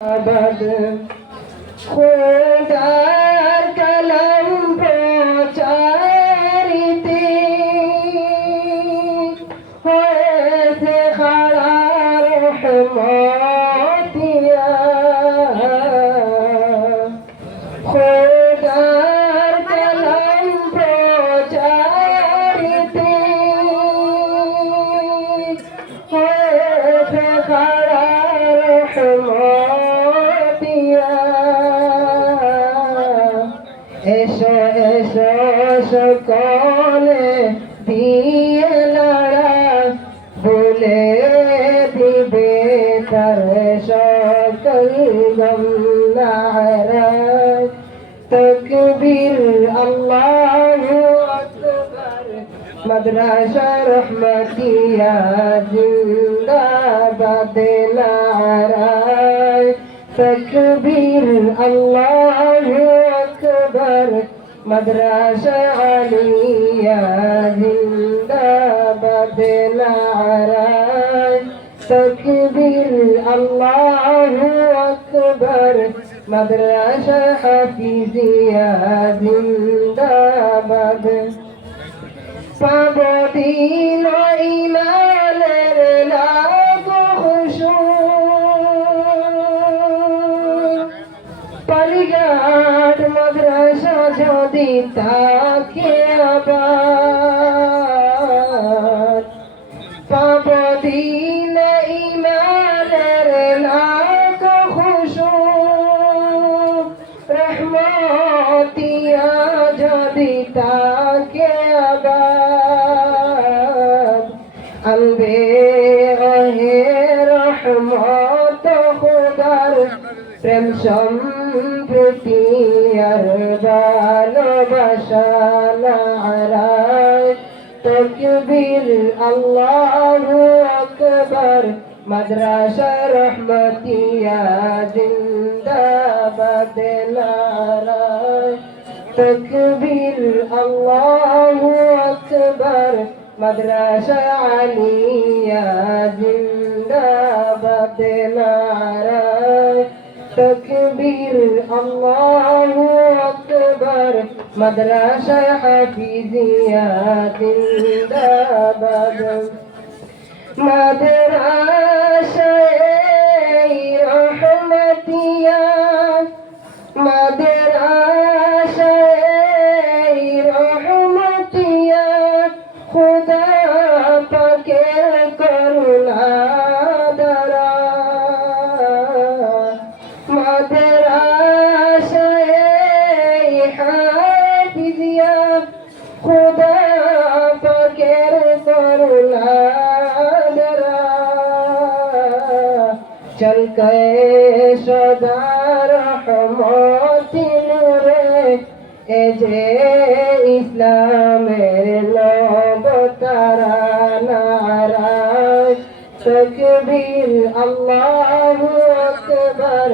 अबद खुदार कलम पोचारती होए से खड़ा रहमतिया खुदार এসো সকলে দিয়ে লড়া বলে দিবে তার সকল গম নারায় তকবীর, আল্লাহু আকবার মাদ্রাসা রহমতিয়া জিন্দাবাদ নারায়। তকবীর, আল্লাহু আকবার মাদ্রাসা আলিয়া জিন্দাবাদ নারায় তকবীর আল্লাহু আকবার। মাদ্রাসা হাফিজিয়া জিন্দাবাদ। পাবদিন ইমানের যদি তাকে আবার পাবদিন ইমানের লাগো খুশু রহমতিয়া যদি তাকে আবার আনবে, ওহে রহমত খুদার প্রেম সম্প্রীতি আর ভালোবাসা নারায় তকবীর আল্লাহু আকবার মাদ্রাসা রহমতিয়া জিন্দাবাদ নারায় তকবীর আল্লাহু আকবার মাদ্রাসা আলিয়া জিন্দাবাদ নারায় তকবীর আল্লাহু আকবার মাদ্রাসা হাফিজিয়া জিন্দাবাদ। মাদ্রাসায় চল কে সদা রহমতি নূরে এ যে ইসলামের লব তারা নারায় তকবীর আল্লাহু আকবার,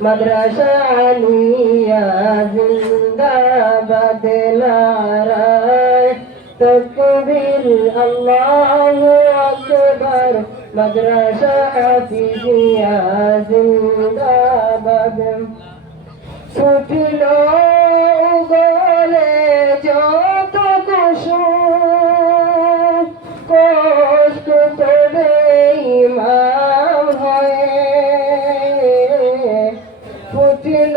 মাদ্রাসা আলিয়া জিন্দাবাদ নারায় তকবীর আল্লাহু আকবার মাদ্রাসা হাফিজিয়া জিন্দাবাদ। ফুটল গলে যত কুসুম, কষ্ট করে ইমাম হয়ে। ফুটল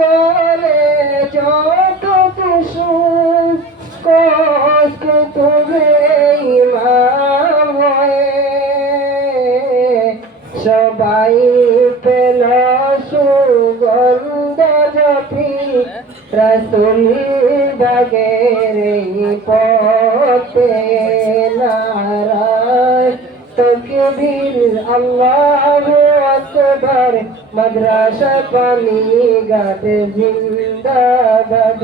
গলে যত কুসুম, কষ্ট করে সবাই পেল সুগন্ধ জপি রসুল বাগের পথে নারায় তকবীর, আল্লাহু আকবার। মাদ্রাসা পানি গাদ জিন্দাবাদ।